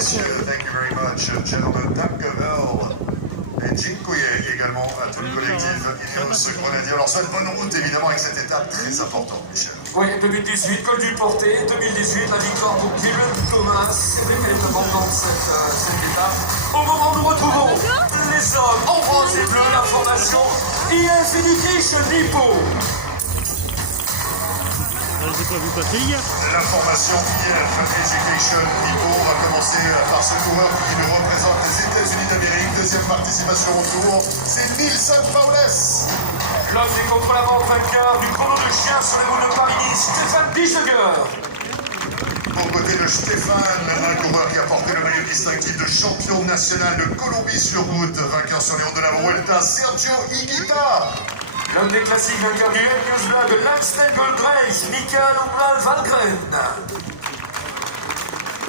messieurs. Thank you very much, gentlemen. Dankevel. Et Dziękuję également à tout le collectif Ineos Grenadier. Alors, soit bonne route, évidemment, avec cette étape très importante, Michel. Oui, 2018, col du Portet. 2018, la victoire pour Dylan Thomas. C'est vrai qu'elle est importante, cette étape. Au moment où nous retrouvons les hommes en rose et bleu, la formation IF Education Depot. J'ai pas vu passer hier. La formation IF Education Depot va commencer par ce coureur qui nous représente les États-Unis d'Amérique. Deuxième participation au tour, c'est Nilsson Paules. L'homme des contre-la-montre vainqueur du chrono de chien sur les routes de Paris-Nice, Stéphane Biseguer. Aux côtés de Stéphane, un coureur qui a porté le maillot distinctif de champion national de Colombie sur route, vainqueur sur les routes de la Vuelta, Sergio Higuita. L'homme des classiques vainqueur du News Blood de Langston Gold Race, Mikael Ombral Valgren.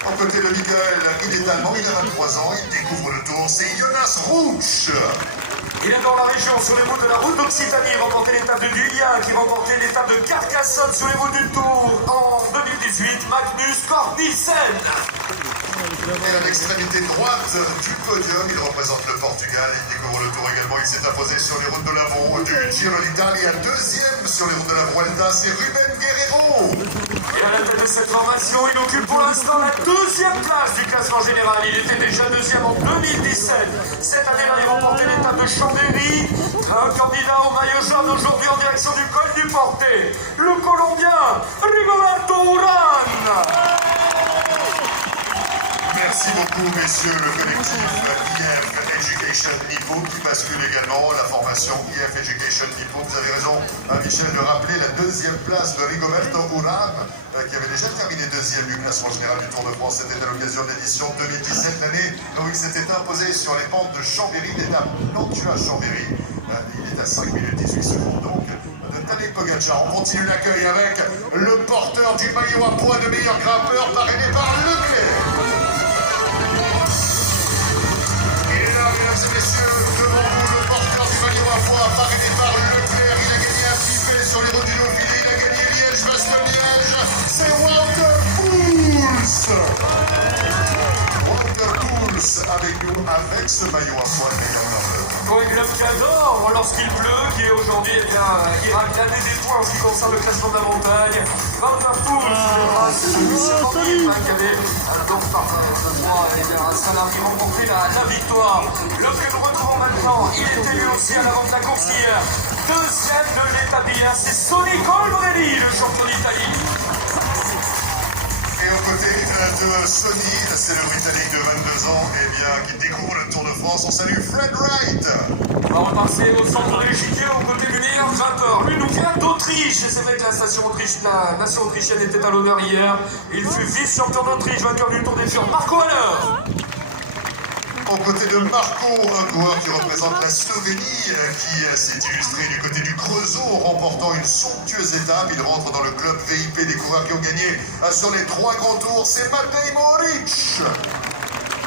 Aux côtés de Miguel, il est allemand, il a 23 ans, il découvre le tour, c'est Jonas Rouch. Il est dans la région sur les routes de la route d'Occitanie, remporté l'étape de Dulia, qui remportait l'étape de Carcassonne sur les routes du Tour en 2018, Magnus Cort Nielsen. Et à l'extrémité droite du podium, il représente le Portugal, il découvre le tour également, il s'est imposé sur les routes de l'Avon du Giro d'Italia, deuxième sur les routes de la Vuelta, c'est Ruben Guerrero. Et à la tête de cette formation, il occupe pour l'instant la deuxième place du classement général. Il était déjà deuxième en 2017. Cette année-là, il remportait l'étape de Chambéry. Un candidat au maillot jaune aujourd'hui en direction du col du Portet. Le Colombien, Rigoberto Urán. Merci beaucoup, messieurs, le collectif IF Education Depot qui bascule également la formation IF Education Depot. Vous avez raison, Michel, de rappeler la deuxième place de Rigoberto Urán, qui avait déjà terminé deuxième du classement général du Tour de France. C'était à l'occasion de l'édition 2017, l'année où il s'était imposé sur les pentes de Chambéry, l'étape Nantua-Chambéry. Il est à 5 minutes 18 secondes, donc, de Tadej Pogacar. On continue l'accueil avec le porteur du maillot à poids de meilleur grimpeur, parrainé par Leclerc. Mesdames et messieurs, devant vous, le porteur du maillot à poids, parrainé par Leclerc. Il a gagné un piffet sur les routes du Dauphiné, il a gagné Liège-Bastogne-Liège. C'est Walter Pouls. Walter Pouls avec nous, avec ce maillot à poids, Oui, l'homme qui adore lorsqu'il pleut, qui est aujourd'hui, eh bien, qui a gagné des points en ce qui concerne le classement de la montagne. Walter Pouls, qui avait donc par un salarié qui remporté la victoire. L'homme que nous retrouvons maintenant, il était lui aussi à l'avant de la course hier. Deuxième de l'étape hier, c'est Sonny Colbrelli, le champion d'Italie. Et aux côtés de Sonny, c'est le Britannique de 22 ans, qui découvre le Tour de France. On salue Fred Wright. On va repasser au centre de l'échiquier aux côtés du meilleur grimpeur. Lui nous vient d'Autriche. Et c'est vrai que la nation autrichienne était à l'honneur hier. Il fut vice-champion d'Autriche, vainqueur du Tour des Flandres. Marco Haller. Aux côtés de Marco, un coureur qui représente la Slovénie, qui s'est illustré du côté du Creusot, remportant une somptueuse étape. Il rentre dans le club VIP des coureurs qui ont gagné sur les 3 grands tours. C'est Matej Mohoric.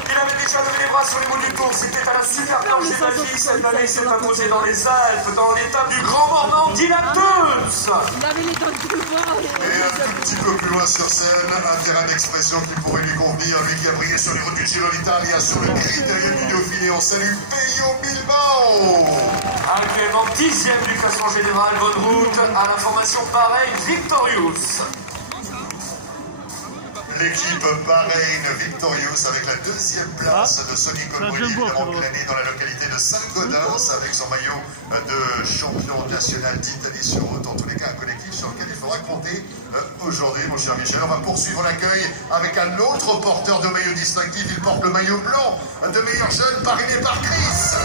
Il avait déjà levé les bras sur les mots du Tour. C'était à la super planche des Magies. Cette année, il s'est imposé dans les Alpes, dans l'étape du Grand Morvan, Dylan Teuns. Il avait les dents de pouvoir. Et un tout petit peu plus loin sur scène, un terrain d'expression qui pourrait lui convenir, lui qui a brillé sur les routes du Giro d'Italia, sur le critérium du Dauphiné. On salue Peyo Bilbao. Actuellement 10e du classement général, bonne route à la formation pareil, Victorious. L'équipe Bahreïn Victorious avec la deuxième place de Sonny Colbrelli, évidemment plané dans la localité de Saint-Gaudens avec son maillot de champion national d'Italie sur route. En tous les cas, un collectif sur lequel il faudra compter aujourd'hui, mon cher Michel. On va poursuivre l'accueil avec un autre porteur de maillot distinctif. Il porte le maillot blanc de meilleur jeune parrainé par Chris.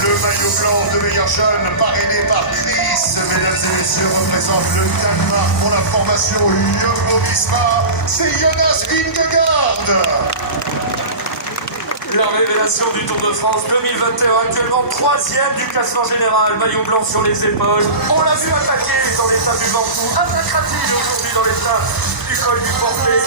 Le maillot blanc de meilleur jeune, parrainé par Chris, mesdames et messieurs, représente le Danemark pour la formation Jumbo-Visma, c'est Jonas Vingegaard. La révélation du Tour de France 2021, actuellement 3e du classement général, maillot blanc sur les épaules. On l'a vu attaquer dans l'étape du Ventoux. Attaquera-t-il aujourd'hui dans l'étape du col du Portet?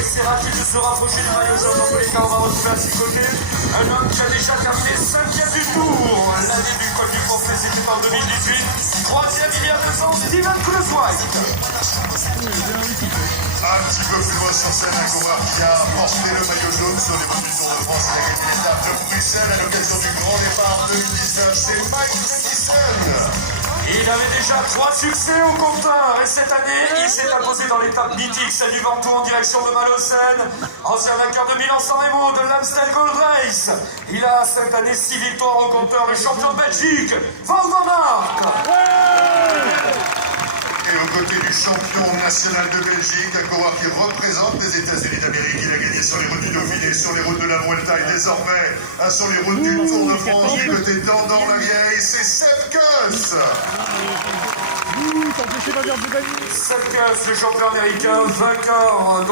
Essaiera-t-il de se rapprocher du maillot jaune? Dans tous les cas, on va retrouver à ses côtés un homme qui a déjà terminé 5e du Tour. L'année du col du Portet, c'était en en 2018. Troisième il y a 2 ans, Steven Kruiswijk. Un petit peu plus loin sur scène, un coureur qui a porté le maillot jaune sur les routes du Tour de France. Il a gagné l'étape de Bruxelles à l'occasion du grand départ 2019. C'est Mike Madison. Il avait déjà 3 succès au compteur et cette année, il s'est imposé dans l'étape mythique, celle du Ventoux en direction de Malocène. Ancien vainqueur de Milan-San Remo, de l'Amstel Gold Race. Il a cette année 6 victoires au compteur, le champion de Belgique, Van der Mark. Et aux côtés du champion national de Belgique, un coureur qui représente les États-Unis d'Amérique, il a gagné sur les routes du Dauphiné, sur les routes de la Vuelta et désormais sur les routes du Tour de France du côté d'Andorre-la-Vieille, c'est Sepp Kuss. Sepp Kuss, le champion américain, vainqueur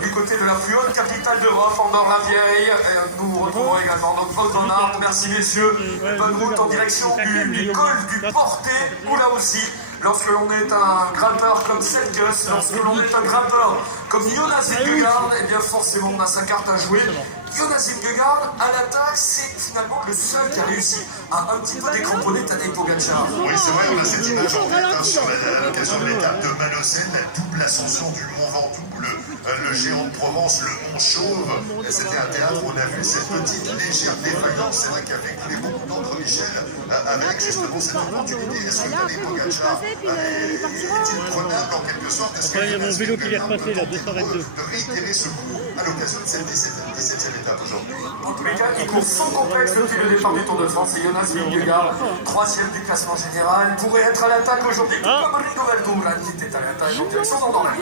du côté de la plus haute capitale d'Europe, Andorre-la-Vieille. Nous retrouvons également donc Van der Mark. Merci messieurs. Bonne route en direction du col du Porté, où là aussi, lorsque l'on est un grimpeur comme Sepp Kuss, lorsque l'on est un grimpeur comme Jonas Vingegaard, eh bien forcément on a sa carte à jouer. Jonas Vingegaard, à l'attaque, c'est finalement le seul qui a réussi à un petit peu décramponner Tadej Pogacar. Oui, c'est vrai, on a cette image en tête sur l'occasion de l'étape de Malocène, la double ascension du Mont Ventoux, le géant de Provence, le Mont Chauve. C'était un théâtre où on a vu cette petite légère défaillance, c'est vrai qu'il y a véhiculé beaucoup d'entre Michel avec justement cette opportunité. Est-ce que Tadej Pogacar est-il prenable en quelque sorte? Est-ce Il y a mon vélo qui vient de passer là, 222. de réitérer ce coup à l'occasion de cette 17e étape aujourd'hui? En tous les cas, il court sans complexe depuis le départ du Tour de France. Et Jonas Vingegaard, 3e du classement général, pourrait être à l'attaque aujourd'hui, tout comme Rigoberto Urán qui était à l'attaque en direction d'Andorre.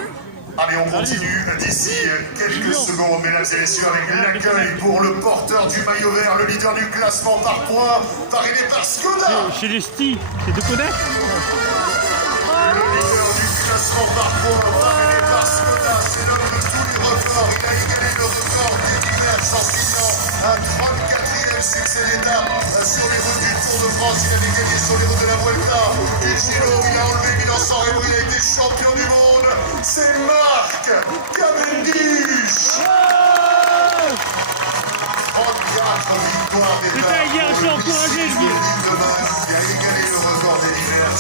Allez, on continue d'ici quelques secondes, mesdames et messieurs, avec l'accueil pour le porteur du maillot vert, le leader du classement par points, parrainé par Skoda. Chez les Sti, c'est de connaître. Le leader du classement par points, parrainé par Skoda, c'est l'homme de tous les records. Il a égalé le record d'Equinox en signant un 34e succès d'étape sur les routes du Tour de France. Il avait gagné sur les routes de la Vuelta. Et Giro, il a enlevé Milan-San Remo, il a été champion du monde. C'est Mark Cavendish. 34 victoires d'étape. Putain, hier, je suis encouragé, je dis. Il a égalé le record des divers.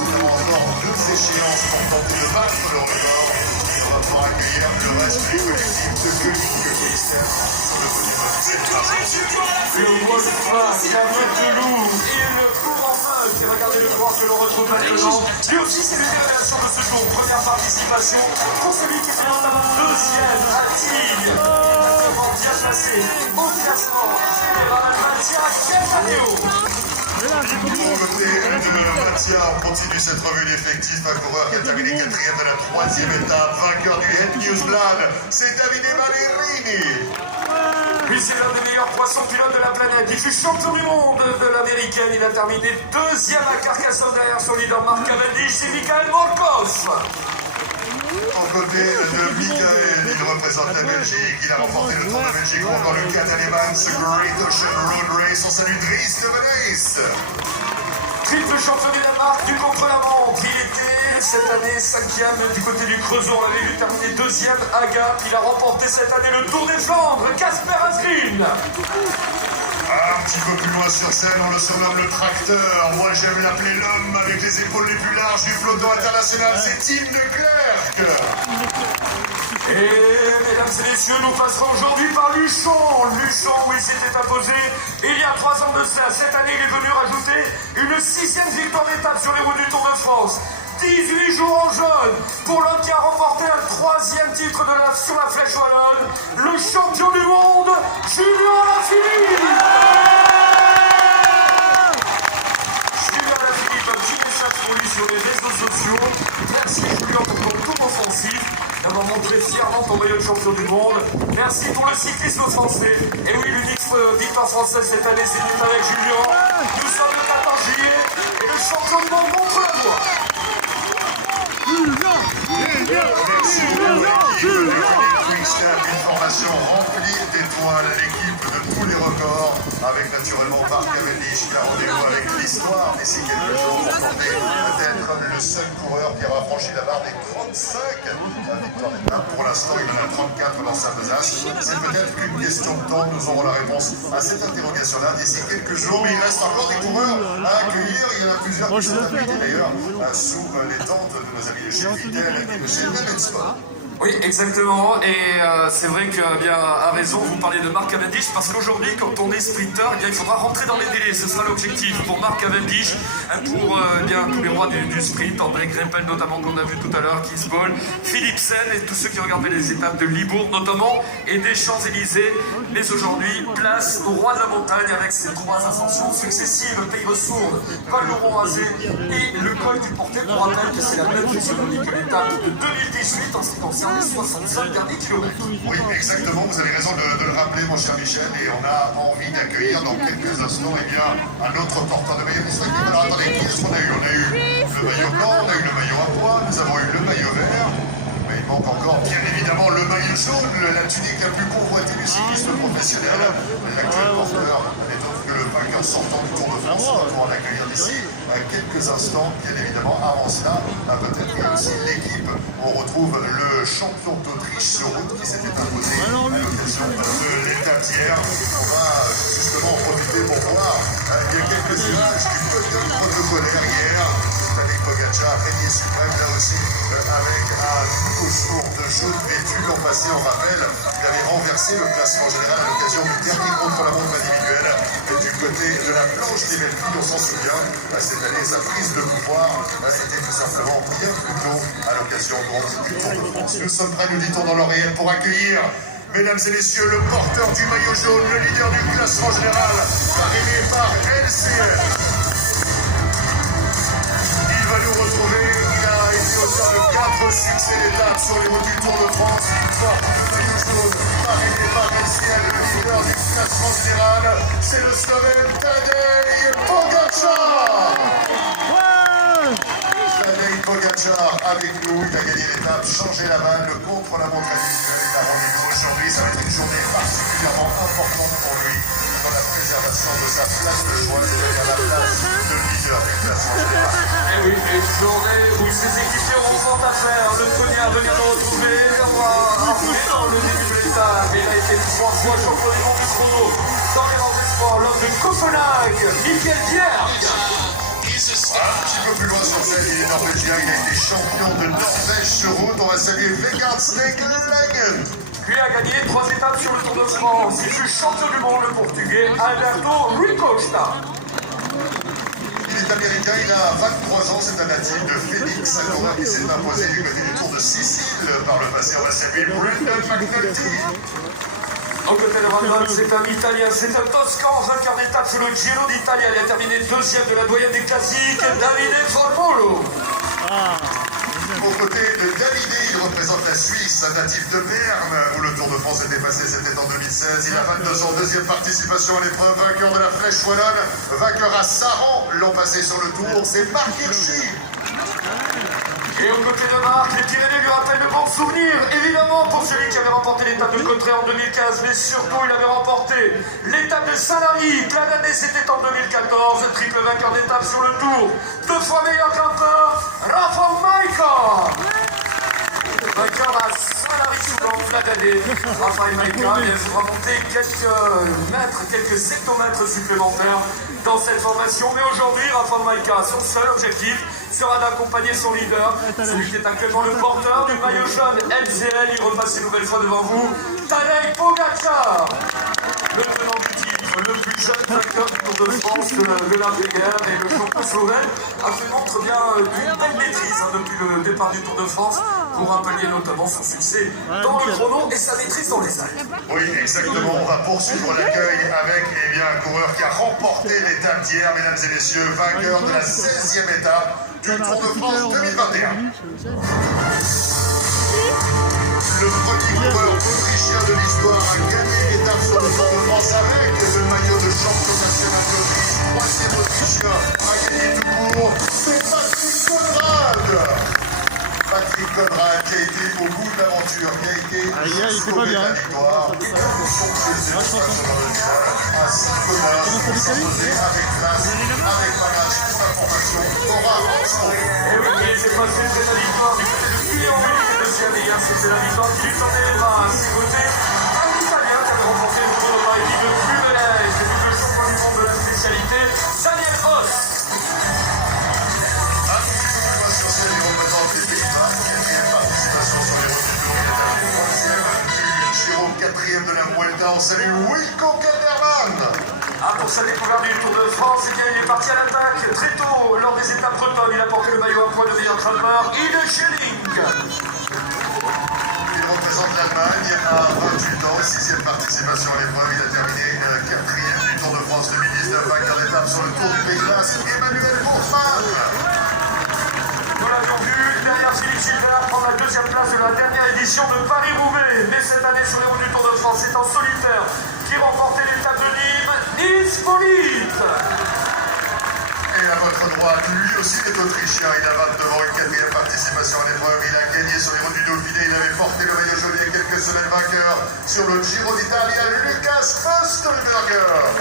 Nous avons encore 2 échéances pour tenter de battre le record. Et on va pouvoir accueillir le reste des collectifs de Königsberg sur le podium officiel. Le Wolfram, Gabriel Deloux et le courant qui regardez le courant que l'on retrouve maintenant. Lui aussi, c'est une révélation de ce jour. Première participation pour celui qui était notamment 2e à Tignes. Bien placé au classement général, Mattia Campagnolo. Du côté de Mattia, on continue cette revue d'effectifs. Un coureur qui a terminé 4e de la 3e étape, vainqueur du Het Newsblad, c'est Davide Ballerini. Lui, c'est l'un des meilleurs poissons pilotes de la planète. Il fut champion du monde de l'américaine. Il a terminé 2e à Carcassonne derrière son leader Mark Cavendish. C'est Michael Morkos. Aux côtés de Michael, il représente la Belgique. Il a remporté le Tour de Belgique ou encore le Cannes-Evans Great Ocean Road Race. On salue Dries de Venise. Triple champion du Danemark du contre-la-montre. Il était cette année 5e du côté du Creusot. On l'avait vu terminer 2e à Gap. Il a remporté cette année le Tour des Flandres. Casper Asgreen. Un petit peu plus loin sur scène, on le surnomme le tracteur. Moi, j'aime l'appeler l'homme avec les épaules les plus larges du peloton international. C'est Tim de Klerk. Et mesdames et messieurs, nous passerons aujourd'hui par Luchon. Luchon, où il s'était imposé il y a 3 ans de cela. Cette année, il est venu rajouter une 6e victoire d'étape sur les routes du Tour de France. 18 jours en jaune pour l'homme qui a remporté un 3e titre sur la Flèche Wallonne, le champion du monde, Julien Alaphilippe. Julien Alaphilippe, un petit message pour lui sur les réseaux sociaux. Merci Julien pour ton tour offensif, d'avoir montré fièrement ton maillot de champion du monde. Merci pour le cyclisme français. Et oui, l'unique victoire française cette année, c'est avec Julien. Nous sommes le 14 juillet et le champion du monde montre la voie. Une formation remplie d'étoiles, l'équipe de tous les records, avec naturellement Mark Cavendish qui a rendez-vous avec l'histoire d'ici quelques jours pour tenter d'être le seul coureur qui aura franchi la barre des 35 victoires d'étape. Pour l'instant, il en a 34 dans sa besace. C'est peut-être qu'une question de temps, nous aurons la réponse à cette interrogation-là d'ici quelques jours, mais il reste encore des coureurs à accueillir. Il y en a plusieurs Moi, qui je sont le fais, abrités hein. d'ailleurs sous les tentes de nos amis de chez Vitel et de chez Lemon Sport. Oui, exactement. Et c'est vrai que, bien, à raison, vous parlez de Mark Cavendish, parce qu'aujourd'hui, quand on est sprinter, eh bien, il faudra rentrer dans les délais. Ce sera l'objectif pour Mark Cavendish, pour bien, tous les rois du sprint, André Greipel notamment, qu'on a vu tout à l'heure, Keith Ball, Philipsen et tous ceux qui regardaient les étapes de Libourg notamment, et des Champs-Élysées. Mais aujourd'hui, place au roi de la montagne avec ses 3 ascensions successives, Pays de Sourde, col Laurent Azé et le col du Portet. On rappelle que c'est la même physionomie que l'étape de 2018 en ce qui concerne les 65 derniers kilomètres. Oui, exactement, vous avez raison de le rappeler, mon cher Michel, et on a envie d'accueillir dans quelques instants un autre porteur de maillot distinctif. Alors attendez, qui est-ce qu'on a eu? On a eu le maillot blanc, on a eu le maillot à pois, nous avons eu le maillot vert, mais il manque encore bien évidemment le maillot jaune, la tunique la plus convoitée du cyclisme professionnel. L'actuel porteur n'est autre que le vainqueur sortant du Tour de France. On va pouvoir l'accueillir d'ici quelques instants, bien évidemment. Avant cela, peut-être qu'il y a aussi l'équipe. On retrouve le champion d'Autriche sur route qui s'était imposé à l'occasion de l'étape d'hier. On va justement en profiter pour voir il y a quelques images du podium protocolaire hier. Tadej Pogačar, régnier suprême, là aussi, avec un costume de jaune vêtu. L'an passé, on rappelle, il avait renversé le classement général à l'occasion du dernier contre-la-montre individuel. Et du côté de la planche des belles filles, on s'en souvient, cette année, sa prise de pouvoir était tout simplement bien plus tôt à l'occasion du Tour de France. Nous sommes prêts, nous dit-on dans l'oreillette, pour accueillir, mesdames et messieurs, le porteur du maillot jaune, le leader du classement général, parrainé par LCR. Il va nous retrouver, il a été auteur de 4 succès d'étape sur les routes du Tour de France. Porte le maillot jaune, parrainé par LCR, le leader du classement général, c'est le Slovène Tadej Pogačar. Tadej Pogačar avec nous, il a gagné l'étape, changé la balle, le contre-la-montre individuel est à rendez-vous aujourd'hui. Ça va être une journée particulièrement importante pour lui dans la préservation de sa place de choix, c'est-à-dire la place de leader du classement général. Eh oui, et une journée où ses équipiers auront fort à faire. Le premier à venir le retrouver, on va rappeler dans le début de l'étape. Il a été 3 fois champion du monde du chrono dans les rangs du sport, l'homme de Copenhague, Michael Bjerg. Un petit peu plus loin sur scène, il est norvégien, il a été champion de Norvège sur route. On va saluer Vegard Steglengen. Lui a gagné 3 étapes sur le Tour de France. Il fut champion du monde, le portugais Alberto Ricosta. Il est américain, il a 23 ans, c'est un natif de Phoenix, un coureur qui s'est imposé du côté du Tour de Sicile par le passé. On va saluer Brendan McNulty. Au côté de Randall, c'est un Italien, c'est un Toscan, vainqueur d'étape sur le Giro d'Italie. Il a terminé 2e de la doyenne des classiques, Davide Formolo. Aux côtés de Davide, il représente la Suisse, un natif de Berne, où le Tour de France était passé, c'était en 2016. Il a 22 ans, 2e participation à l'épreuve, vainqueur de la Flèche Wallonne, vainqueur à Saran l'an passé sur le Tour, c'est Marc Hirschi. Et aux côtés de Marc, les Pyrénées lui rappellent de bons souvenirs, évidemment pour celui qui avait remporté l'étape de Cauterets en 2015, mais surtout il avait remporté l'étape de Saint-Lary. L'an année c'était en 2014, triple vainqueur d'étape sur le Tour, 2 fois meilleur grimpeur, Rafał Majka. Vainqueur à Saint-Lary-Soulan, l'année, Rafał Majka, il faudra monter quelques mètres, quelques hectomètres supplémentaires dans cette formation. Mais aujourd'hui, Rafał Majka, son seul objectif sera d'accompagner son leader, celui qui est actuellement le porteur du maillot jaune LCL. Il repasse une nouvelle fois devant vous, Tadej Pogačar, le tenant du titre, le plus jeune vainqueur du Tour de France de l'après-guerre, et le champion slovène a fait montre bien d'une belle maîtrise depuis le départ du Tour de France. Pour rappeler notamment son succès dans le chrono et sa maîtrise dans les Alpes. Oui, exactement. On va poursuivre l'accueil avec un coureur qui a remporté l'étape d'hier, mesdames et messieurs, vainqueur de la 16e étape du Tour de France 2021. Le premier coureur autrichien de l'histoire a gagné l'étape sur le Tour de France avec le maillot de champion national d'Autriche. 3e autrichien a gagné tout court, c'est Patrick Conrad. Patrick Conrad qui a été au bout de l'aventure, qui a été sauvé de la victoire. Et son plaisir sur le final à 6 coureurs pour s'imposer avec classe, avec panache, pour information, aura ensemble. Et oui, il s'est passé, c'est la victoire du côté de Fillon, et deuxième hier, c'était la victoire du Tanera à ses côtés. Un Italien qui avait remporté le Tour de Paris de Plumelès, le double champion du monde de la spécialité, Daniel Oss. sa découverte du Tour de France, et bien il est parti à l'attaque très tôt lors des étapes bretonnes. Il a porté le maillot à poids de meilleur grimpeur, Ide Schelling. Il représente l'Allemagne à 28 ans, 6e participation à l'épreuve. Il a terminé 4e du Tour de France 2019, vainqueur d'étape sur le Tour du Pays Basque, Emmanuel Boursman. Nous l'avions vu derrière Philippe Gilbert prendre la 2e place de la dernière édition de Paris-Roubaix. Mais cette année sur les routes du Tour de France, c'est en solitaire qui remportait l'étape de Nîmes, Nils Politt. Et à votre droite, lui aussi est autrichien. Il a 29 ans, une 4e participation à l'épreuve. Il a gagné sur les routes du Dauphiné. Il avait porté le maillot jaune il y a quelques semaines, vainqueur sur le Giro d'Italie, Lucas Föstelberger.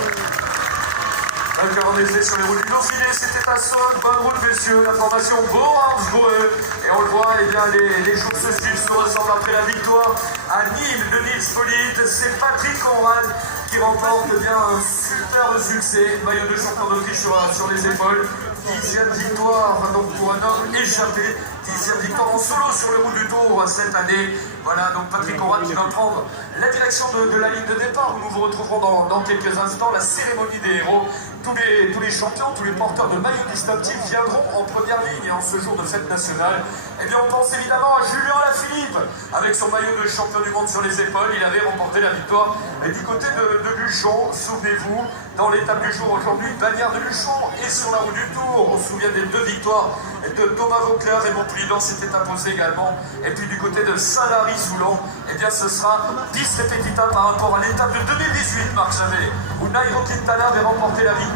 Vainqueur en effet sur les routes du Dauphiné, c'était à Saône. Bonne route, messieurs. La formation Boardsboe. Et on le voit, eh bien, les jours se suivent, se ressemblent après la victoire à Nîmes de Nils Politt. C'est Patrick Conrad qui remporte eh bien, un superbe succès. Maillot de champion d'Autriche sur les épaules. 10e victoire donc pour un homme échappé. 10e victoire en solo sur le route du Tour cette année. Voilà, donc Patrick Conrad qui va prendre la direction de la ligne de départ. Nous vous retrouverons dans quelques instants. La cérémonie des héros. Tous les champions, tous les porteurs de maillots distinctifs viendront en première ligne en ce jour de fête nationale. Eh bien, on pense évidemment à Julien Alaphilippe, avec son maillot de champion du monde sur les épaules. Il avait remporté la victoire du côté de Luchon, souvenez-vous, dans l'étape du jour aujourd'hui, Bagnères de Luchon et sur la route du Tour. On se souvient des 2 victoires de Thomas Vauclair et Montpellier s'était imposé également. Et puis du côté de Saint-Lary-Soulan, eh bien ce sera 10 répétita par rapport à l'étape de 2018, Marc Javet, où Nairo Quintana avait remporté la victoire.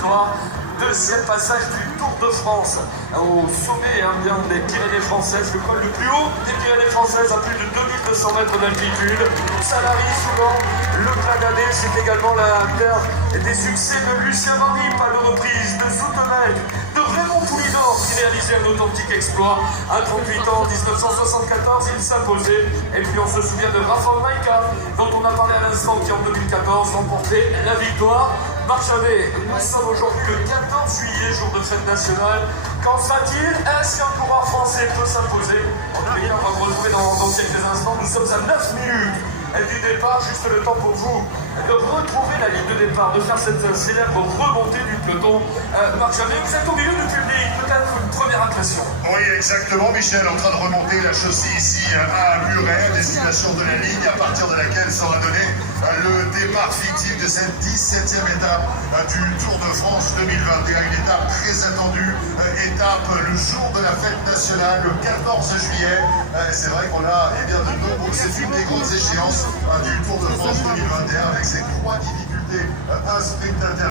2e passage du Tour de France au sommet bien des Pyrénées françaises, le col le plus haut des Pyrénées françaises à plus de 2200 mètres d'altitude. Saint-Lary-Soulan, le plat d'année, c'est également la terre des succès de Lucien Van Impe à la reprise, de Zoetemelk, de Raymond Poulidor qui réalisait un authentique exploit à 38 ans, en 1974, il s'imposait. Et puis on se souvient de Rafał Majka, dont on a parlé à l'instant, qui en 2014 remportait la victoire. Marc Javet, nous sommes aujourd'hui le 14 juillet, jour de fête nationale. Qu'en sera-t-il? Est-ce qu'un coureur français peut s'imposer? On va vous retrouver dans quelques instants. Nous sommes à 9 minutes du départ, juste le temps pour vous de retrouver la ligne de départ, de faire cette célèbre remontée du peloton. Marc Javet, vous êtes au milieu du public, peut-être une première impression. Oui, exactement, Michel, en train de remonter la chaussée ici à Muret, destination de la ligne à partir de laquelle sera donné le départ fictif de cette 17e étape du Tour de France 2021, une étape très attendue, étape le jour de la fête nationale, le 14 juillet. C'est vrai qu'on a eh bien, de nombreux, c'est une des grandes échéances du Tour de France 2021 avec ses 3 difficultés, un sprint inter